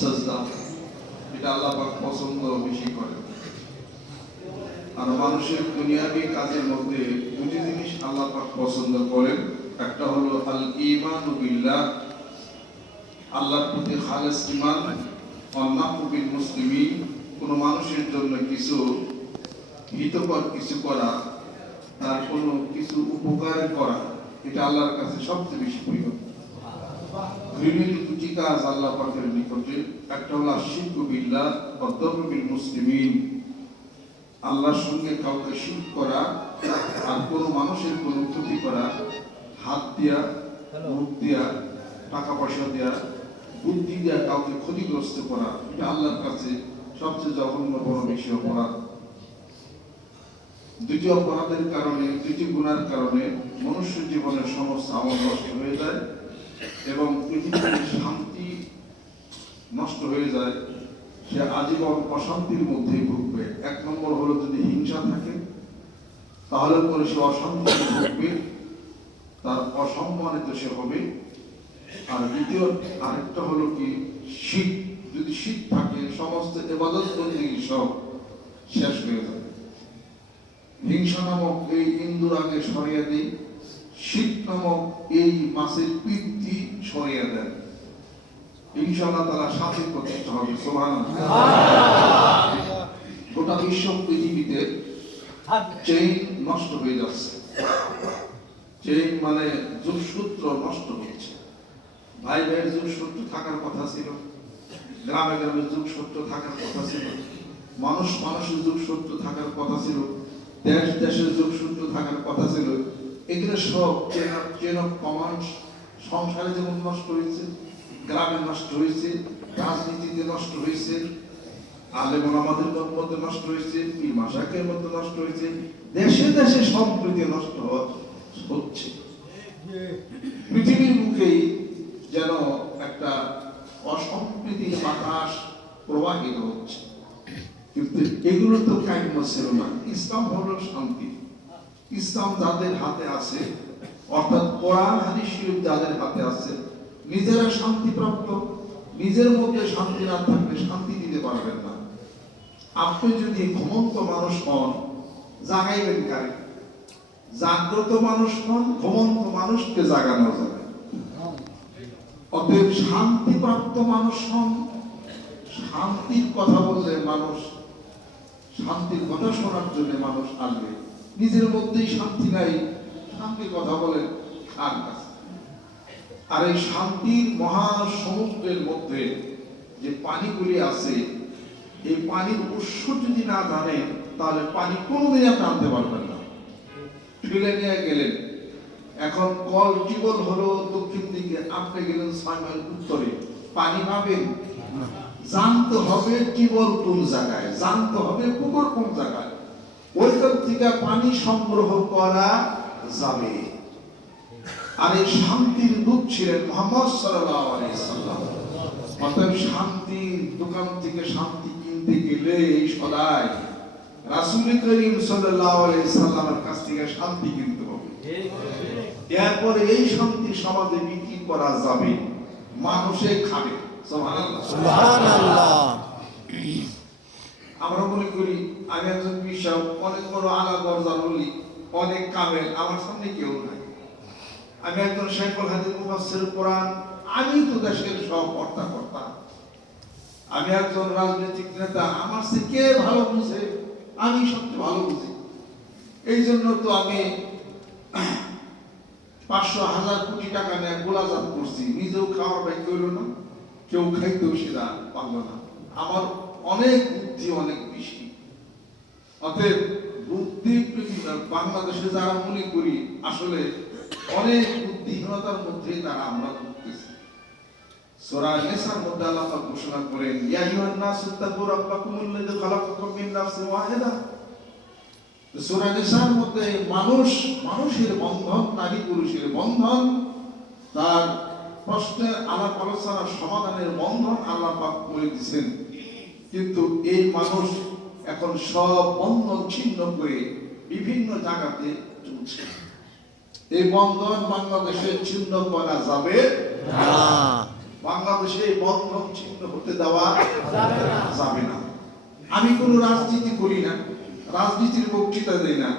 সাজদা, এটা আল্লাহ পাক পছন্দ বেশি করেন। আর মানুষের দুনিয়াবি কাজের মধ্যে দুটি জিনিস আল্লাহ পাক পছন্দ করেন। একটা হলো আল ঈমানু বিল্লাহ, আল্লাহর প্রতি খালেস ঈমান, ওয়ান্নাহু বিল মুসলিমিন, কোন মানুষের জন্য কিছু হিতকর কিছু করা, তার কোনো কিছু উপকার করা, এটা আল্লাহর কাছে সবচেয়ে বেশি প্রিয়। ঘৃণিত দুটি কাজ আল্লাহ পাকের নিকটে, একটা হলো আশিরকু বিল্লাহ ওয়া যাররু বিল মুসলিমিন, আল্লাহর সঙ্গে কাউকে শিরক করা আর কোনো মানুষের কোনো ক্ষতি করা, হাত দিয়া, মুখ দিয়া, টাকা পয়সা দিয়া, বুদ্ধি দিয়া কাউকে ক্ষতিগ্রস্ত করা, এটা আল্লাহর কাছে সবচেয়ে জঘন্য বড় বেশি অপরাধ। দুটি অপরাধের কারণে, দুটি গুনার কারণে মনুষ্য জীবনের সমস্ত আমল নষ্ট হয়ে যায় এবং পৃথিবীর শান্তি নষ্ট হয়ে যায়। সে আজীবন অশান্তির মধ্যেই ভুগবে। এক নম্বর হলো যদি হিংসা থাকে, তাহলে পরে সে অশান্তিতে ভুগবে, তার অসম্মানিত সে হবে। আর দ্বিতীয় আরেকটা হলো কি, শীত, যদি শীত থাকে সমস্ত ইবাদত বন্দেগী সব শেষ হয়ে যাবে। হিংসা নামক এই ইন্দুর আগে সরিয়ে দিই, শীত নামক এই মাছের পিত্তি সরিয়ে দেন, ইনশাআল্লাহ তাআলা শান্তি প্রতিষ্ঠা হবে। সুবহানাল্লাহ। গোটা বিশ্ব পৃথিবীতে চেইন নষ্ট হয়ে যাচ্ছে। চেইন মানে যোগসূত্র নষ্ট হচ্ছে। ভাই ভাইয়ের যোগসূত্র থাকার কথা ছিল, গ্রামে গ্রামে যোগসূত্র থাকার কথা ছিল, মানুষ মানুষের যোগসূত্র থাকার কথা ছিল, দেশ দেশের যোগসূত্র থাকার কথা ছিল। এগুলো সব চেন অফ কমান্ড সংসারে যেমন নষ্ট হয়েছে, গ্রামে নষ্ট হয়েছে, রাজনীতিতে নষ্ট হয়েছে, আলেম ওলামাদের মধ্যে নষ্ট হয়েছে, পীর মাশায়েখের মধ্যে নষ্ট হয়েছে, দেশে দেশে সম্প্রীতি নষ্ট হচ্ছে। পৃথিবীর মুখেই যেন একটা অসম্প্রীতির বাতাস প্রবাহিত হচ্ছে। কিন্তু এগুলো তো কাম্য ছিল না। ইসলাম হলো শান্তি। ইসলাম যাদের হাতে আছে, অর্থাৎ কোরআন হাদিস শরীফ যাদের হাতে আছে, নিজেরা শান্তিপ্রাপ্ত। নিজের মধ্যে শান্তি না থাকলে শান্তি দিতে পারবেন না। আপনি যদি ঘুমন্ত মানুষ হন, জাগাইবেন কারে? জাগ্রত মানুষ হন, ঘুমন্ত মানুষকে জাগানো যাবে। অতএব শান্তিপ্রাপ্ত মানুষ হন। শান্তির কথা বললে মানুষ, শান্তির কথা শোনার জন্য মানুষ আসবে। নিজের মধ্যেই শান্তি নাই, শান্তির কথা বলে কার কাছে? আর এই শান্তির মহাসমুদ্রের মধ্যে যে পানিগুলি আছে, এই পানির উৎস যদি না জানেন তাহলে পানি কোনোদিন আপনি আনতে পারবেন না। ফিরে নিয়ে গেলেন, এখন কল টিউবওয়েল হলো দক্ষিণ দিকে, আপনি গেলেন 6 মাইল উত্তরে, পানি পাবেন? জানতে হবে টিউবওয়েল কোন জায়গায়, জানতে হবে পুকুর কোন জায়গায়, ওইখান থেকে পানি সংগ্রহ করা যাবে। আর এই শান্তির দূত ছিলেন মুহাম্মদ সাল্লাল্লাহু আলাইহি ওয়াসাল্লাম। অতএব শান্তির দোকান থেকে শান্তি কিনতে গেলে সদাই রাসূল করিম সাল্লাল্লাহু আলাইহি ওয়াসাল্লামের কাছ থেকে শান্তি কিনতে হবে। এরপরে এই শান্তি সমাজে বিক্রি করা যাবে, মানুষে খাবে। সুবহানাল্লাহ, সুবহানাল্লাহ। আমরা মনে করি আমি একজন বিশাল অনেক বড় আলা দরজার বলি, অনেক কামেল, আমার সামনে কেউ নাই। আমি একজন শেখুল হাদিস মুফাসসির কোরআন, আমি তো দেশের সব কর্তা। আমি একজন রাজনৈতিক নেতা, আমার চেয়ে কে ভালো বুঝে? আমি সবচেয়ে ভালো বুঝি। এই জন্য তো আমি 500,000 কোটি টাকা নিয়ে গোলাজাত করছি, নিজেও খাওয়ার ভাগ্য হইল না, কেউ খাইতেও সেটা পারলো না। আমার অনেক বুদ্ধি অনেক বেশি। অতএব বুদ্ধি বাংলাদেশে যারা মনে করি আসলে অনেক বুদ্ধিহীনতার মধ্যে তারা আমরা ভুগতেছি। সূরা নিসার মধ্যে আল্লাহ পাক ঘোষণা করেন, ইয়া আইয়ুহান নাসু তাকু রাব্বাকুমুল্লাযী খালাকাকুম মিন নাফসিন ওয়াহিদা। সূরা নিসার মধ্যে মানুষের বন্ধন, নারী পুরুষের বন্ধন, তার প্রশ্নের আলাপ আলোচনার সমাধানের বন্ধন আল্লাহ পাক বলে দিয়েছেন। কিন্তু এই মানুষ এখন সব বন্ধন ছিন্ন করে বিভিন্ন জায়গাতে চলছে। এই বন্ধন বাংলাদেশে ছিন্ন করা যাবে না। বাংলাদেশে এই বন্ধন ছিন্ন হতে দেওয়া যাবে না। আমি কোনো রাজনীতি করি না, রাজনীতির বক্তৃতা দেই না।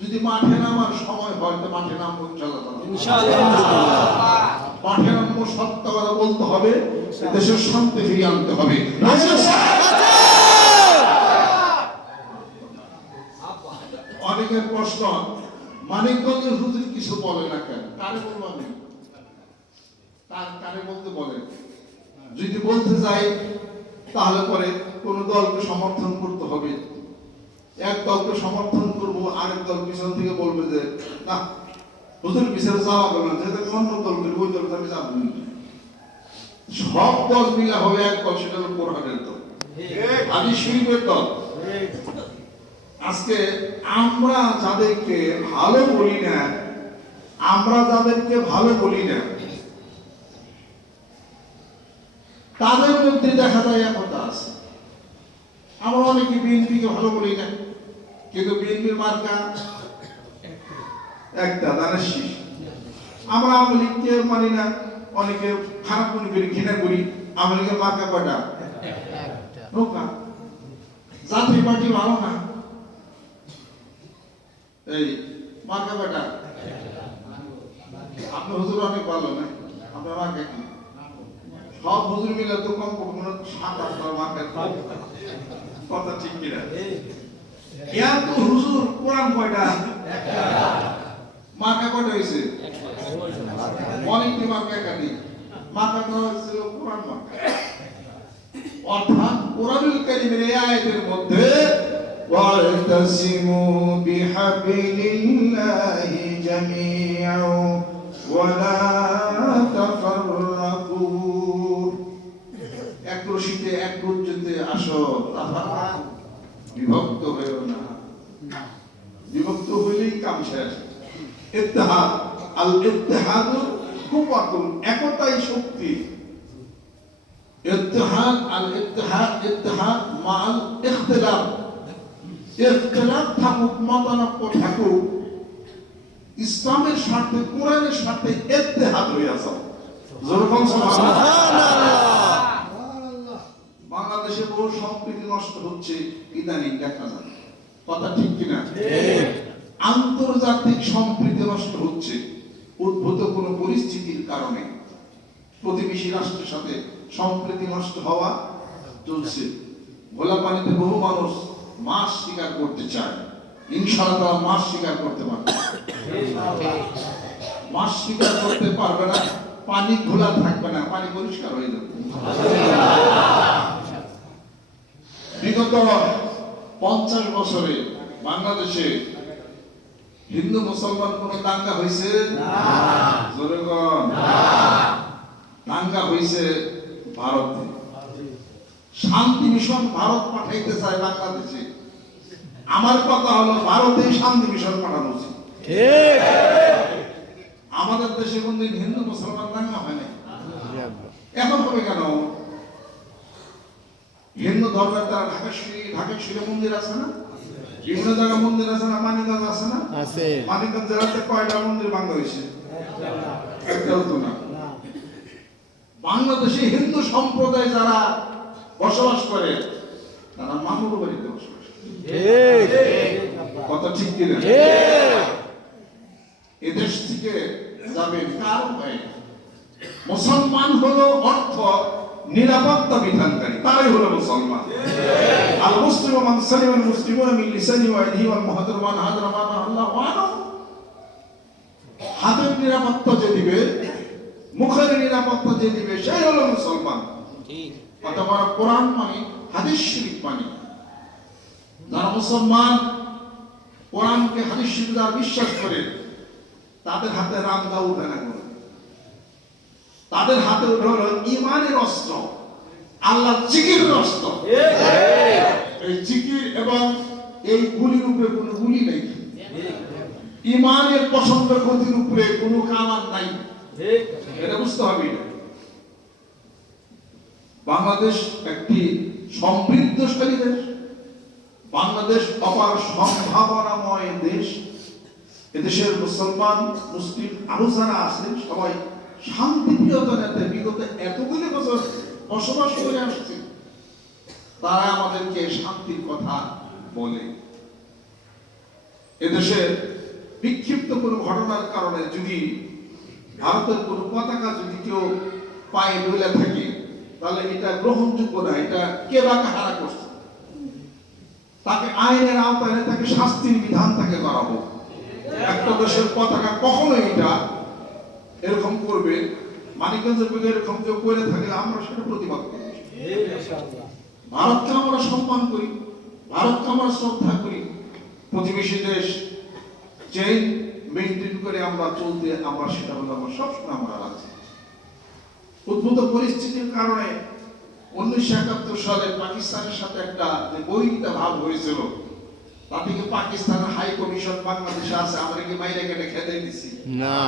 যদি মাঠে নামার সময় হয় তো মাঠে নামবো ইনশাআল্লাহ। মাঠে নামবো, সত্য কথা বলতে হবে, দেশের শান্তি ফিরিয়ে আনতে হবে। অনেকের প্রশ্ন, মানিকগঞ্জের হুজুর কিছু বলে না কেন? কারে বলবো আমি? কারে বলতে বলে? যদি বলতে যাই তাহলে পরে কোন দলকে সমর্থন করতে হবে। এক দলকে সমর্থন করব, আরেক দল পিছন থেকে বলবে যে না, হুজুর পিছনে যাওয়া হবে না, যেহেতু অন্য দল করবো ওই দলকে আমি যাবো না। সব দল মিলা হবে এক দল, সেটা হলো কোরআনের দল, হাদিস শরীফের দল। আজকে আমরা যাদেরকে ভালো বলি না, তাদের মধ্যে দেখা যায় একতা আছে। আমরা অনেকে বিএনপিকে ভালো বলি না, কিন্তু বিএনপির মার্কা একটা দানের শীষ। আমরা আওয়ামী লীগকে মানি না, অনেকে খারাপ মনে করি, ঘৃণা করি। আওয়ামী লীগের মার্কা কয়টা? নৌকা। জাতীয় পার্টি ভালো না, এই মার্কা কয়টা? আপনার হুজুর অনেক ভালো না, আপনার মার্কা কি? সব হুজুর মিলে তো কম কখনো 7-8টা মার্কা। কথা ঠিক কিনা? এত হুজুর, কোরআন কয়টা? মার্কা কয়টা হয়েছে? অনেকটি মার্কা একাডি মার্কা করা হয়েছিল কোরআন মার্কা। অর্থাৎ কোরআনুল কারীমের এই আয়াতের মধ্যে ওয়াতাসিমু বিহাবলিল্লাহি জামিআন ওয়া লা তাফাররাকু, এক রশিতে এক গুঞ্জতে আসো, বিভক্ত হইও না। বিভক্ত হইলেই কাম শেষ। ইত্তেহাদ, আল ইত্তেহাদ কুওয়াতুন, একতাই শক্তি। ইত্তেহাদ, আল ইত্তেহাদ, ইত্তেহাদ মাল ইখতিলাফ, ইখতিলাফ থাকুক, মতানৈক্য থাকুক, ইসলামের স্বার্থে, কোরআনের স্বার্থে ইত্তেহাদ হইয়া যাও। জোরকম সুবহানাল্লাহ। বাংলাদেশে বহু সম্প্রীতি নষ্ট হচ্ছে ইদানিং দেখা যায়, কথা ঠিক কিনা? আন্তর্জাতিক সম্প্রীতি নষ্ট হচ্ছে উদ্ভূত কোন পরিস্থিতির কারণে। প্রতিবেশী রাষ্ট্রের সাথে সম্প্রীতি নষ্ট হওয়া চলছে। ভোলা পানিতে বহু মানুষ মাছ শিকার করতে চায়, ইনশাআল্লাহ মাছ শিকার করতে পারবে। মাছ শিকার করতে পারবে না, পানি ঘোলা থাকবে না, পানি পরিষ্কার হয়ে যাবে। বিগত 50 বছরে বাংলাদেশে হিন্দু মুসলমান কোন দাঙ্গা হয়েছে? দাঙ্গা হয়েছে ভারতে। শান্তি মিশন ভারত পাঠাইতে চায় বাংলাদেশে। আমার কথা হলো ভারতে শান্তি মিশন পাঠানো উচিত। আমাদের দেশে কোনদিন হিন্দু মুসলমান দাঙ্গা হয় না, এখন হবে কেন? হিন্দু ধর্মের দ্বারা ঢাকেশ্বরী মন্দির আছে না, বিভিন্ন জায়গায় মন্দির আছে না, মানিকগঞ্জ আছে না, মানিকগঞ্জ জেলাতে কয়টা মন্দির ভাঙা হয়েছে? একটাও তো না। বাংলাদেশে হিন্দু সম্প্রদায় যারা বসবাস করে তারা মামুর বাড়িতে বসবাস করে, কথা ঠিক কিনা? এদেশ থেকে যাবেন কার ভয়ে? মুসলমান হলো অর্থ নিরাপত্তা বিধানকারী, তারাই হলো মুসলমান। আল মুসলিমু মান সালিমাল মুসলিমুনা মিন লিসানি ওয়া ইয়াদিহি ওয়াল মুহাজিরু মান হাজারা মা আল্লাহু আনহু। হাতের নিরাপত্তা যে দিবে, মুখের নিরাপত্তা যে দিবে, সেই হলো মুসলমান। কথা বলা কোরআন মানে, হাদিস শরীফ মানে। যারা মুসলমান কোরআনকে, হাদিস শরীফ যারা বিশ্বাস করে, তাদের হাতে রামদা উঠে না, তাদের হাতে উঠে হলো ইমানের অস্ত্র, আল্লাহর জিকিরের অস্ত্র। এই জিকির এবং এই গুলির উপরে কোনো গুলি নেই, ইমানের পছন্দ ক্ষতির উপরে কোনো কামান নাই, এটা বুঝতে হবে। বাংলাদেশ একটি সমৃদ্ধশালী দেশ, বাংলাদেশ অপার সম্ভাবনাময় দেশ। এদেশের মুসলমান মুসলিম আরো যারা আছেন সবাই শান্তিপ্রিয়তা নেতা বিগত এতগুলি বছর বসবাস করে আসছে, তারা আমাদেরকে শান্তির কথা বলে। এদেশে বিক্ষিপ্ত কোনো ঘটনার কারণে যদি ভারতের কোনো পতাকা যদি কেউ পায়ে ডুলে থাকে, তাহলে এটা গ্রহণযোগ্য না। এটা কে বা কাহারা করছে, তাকে আইনের আওতায় এনে তাকে শাস্তির বিধান তাকে করাবো। একটা দেশের পতাকা কখনো এটা এরকম করবে, মানিকগঞ্জের বুকে এরকম কেউ করে থাকলে আমরা সেটা প্রতিবাদ করি। ভারতকে আমরা সম্মান করি, ভারতকে আমরা শ্রদ্ধা করি। প্রতিবেশী দেশ চেইন মেনটেন করে আমরা চলতে, আমরা সেটা হলো আমরা সবসময় আমরা রাখছি। উদ্ভূত পরিস্থিতির কারণে 1971 সালে পাকিস্তানের সাথে একটা যে বৈরিতা ভাব হয়েছিল, তা থেকে পাকিস্তানের হাই কমিশন বাংলাদেশে আছে, আমরা কি বাইরে কেটে খেতে দিছি না?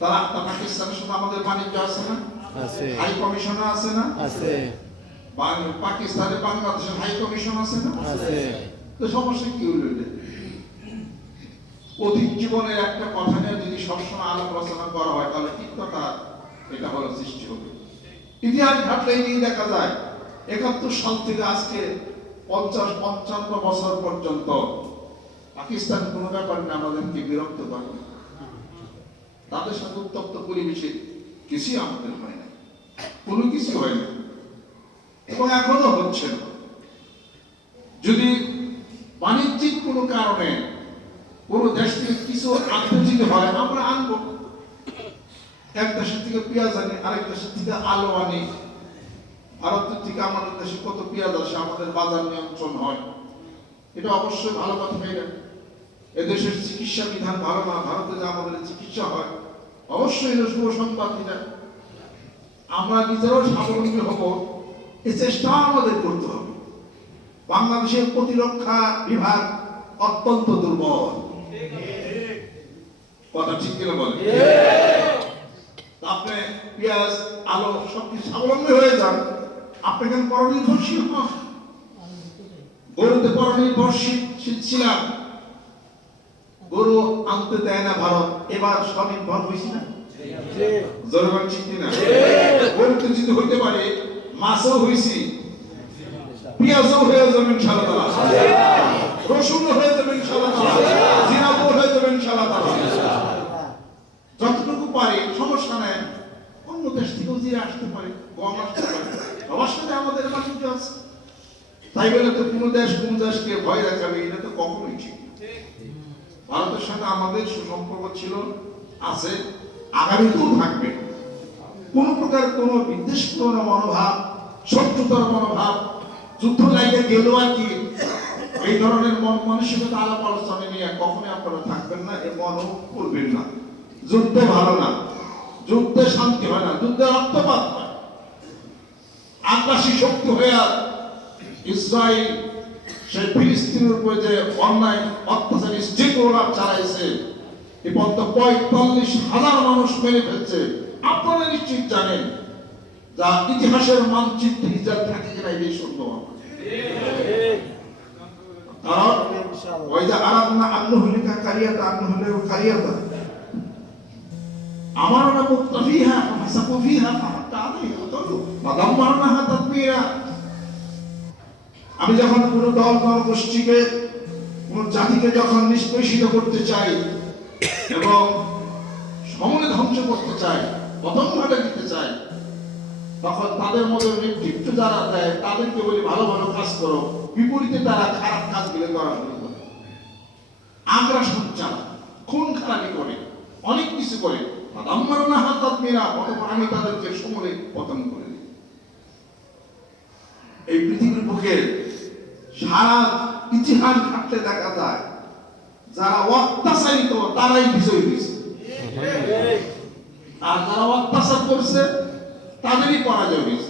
তারা পাকিস্তানের সাথে আমাদের বাণিজ্য আছে না? আছে। হাই কমিশন আছে না? আছে। পাকিস্তানে বাংলাদেশের হাই কমিশন আছে না? আছে। তো সমস্যা কি হলো? অতীত জীবনের একটা কথা নিয়ে যদি সবসময় আলাপ আলোচনা করা হয়, তাহলে তিক্ততা এটা হলো সৃষ্টি হবে। ইতিহাস ঘাটলেই নিয়ে দেখা যায় 71 সাল থেকে আজকে 50-55 বছর পর্যন্ত পাকিস্তান কোনো ব্যাপার না আমাদেরকে বিরক্ত করে, তাদের সাথে উত্তপ্ত পরিবেশে কিছুই আমাদের হয় না, কোনো কিছু হয় না এবং এখনো হচ্ছে না। যদি বাণিজ্যিক কোনো কারণে কোনো দেশ থেকে কিছু আনতে যদি হয়, আমরা আনবো। এক দেশের থেকে পেঁয়াজ আনি, আরেক দেশের থেকে আলু আনি। ভারতের থেকে আমাদের দেশে কত পেঁয়াজ আসে, আমাদের বাজার নিয়ন্ত্রণ হয়, এটা অবশ্যই ভালো কথা। এদেশের চিকিৎসা বিধান ভালো না, ভারতে যে আমাদের চিকিৎসা হয়, অবশ্যই এটা শুভ সংবাদ। আমরা নিজেরাও স্বাবলম্বী হব, এই চেষ্টা আমাদের করতে হবে। বাংলাদেশের প্রতিরক্ষা বিভাগ অত্যন্ত দুর্বল, কথা ঠিক কিনা বলেন? আপনি পেঁয়াজ আলু সবকিছু স্বাবলম্বী হয়ে যান, আপনি কেন পরনির্ভরশীল হন? গরুতে পরনির্ভরশীল ছিলাম, গরু আনতে দেয় না ভারত, এবার স্বনির্ভর হয়েছি না? জনগণ ঠিক কিনা? গরুতে যদি হইতে পারে, মাছও হয়েছি, পেঁয়াজও হয়ে যাবেন ইনশাআল্লাহ, রসুনও হয়ে যাবেন ইনশাআল্লাহ, জিরাও হয়ে যাবেন ইনশাআল্লাহ। যতটুকু পারে সমস্যা নেই, অন্য দেশ থেকেও জিরা আসতে পারে, গম আসতে পারে, সবার সাথে আমাদের বাণিজ্য আছে। তাই বলে তো কোনো দেশকে ভয় দেখাবে, এটা তো কখনোই ঠিক না। ভারতের সাথে আমাদের সুসম্পর্ক ছিল, আছে, আগামীতেও থাকবে। কোন প্রকার কোন বিদ্বেষপূর্ণ মনোভাব, শত্রুতার মনোভাব, যুদ্ধ লাগে গেল আর কি, এই ধরনের মন মানসিকতা আলাপ আলোচনা নিয়ে কখনোই আপনারা থাকবেন না, এ মনও করবেন না। যুদ্ধে ভালো না, যুদ্ধে শান্তি হয় না, যুদ্ধে রক্তপাত হয়। আগ্রাসী শক্তি হয়ে ইসরায়েল সেই ফিলিস্তিনের উপরে যে অন্যায় অত্যাচারী স্টেকহোল্ডার চালাইছে, এ পর্যন্ত 45,000 মানুষ মেরে ফেলছে। আপনারা নিশ্চিত জানেন, যা ইতিহাসের মানচিত্রে ইসরায়েল থাকে কিনা এই সন্দেহ। কারণ ওই যে আরাধনা আন্নহুলিকা কারিয়াতা, আন্নহুলিকা কারিয়াতা, আমারনা মুক্তাফিহা ফাসাকু ফিহা ফাহাত্তা আলাইহা তাদু ফাদাম্মারনাহা তাদবীরা। আমি যখন কোনো দল গোষ্ঠীকে, কোন জাতিকে যখন নিষ্পেষিত করতে চাই এবং সমূলে ধ্বংস করতে চাই, পতন ঘটে দিতে চাই, তখন তাদের মধ্যে নেতৃত্ব যারা দেয় তাদেরকে বলি ভালো ভালো কাজ করো, বিপরীতে তারা খারাপ কাজগুলো করা শুরু করে, আগ্রাসন চালায়, খুন খারাপি করে, অনেক কিছু করে। ফাদাম্মারনাহা তাদবীরা, অতঃপর আমি তাদেরকে সমূলে পতন করে দিই। এই পৃথিবীর বুকে সারা ইতিহাস ঘাটলে দেখা যায়, যারা অত্যাচারিত তারাই বিজয়ী হয়েছে, আর যারা অত্যাচার করছে তাদেরই পরাজয় হয়েছে।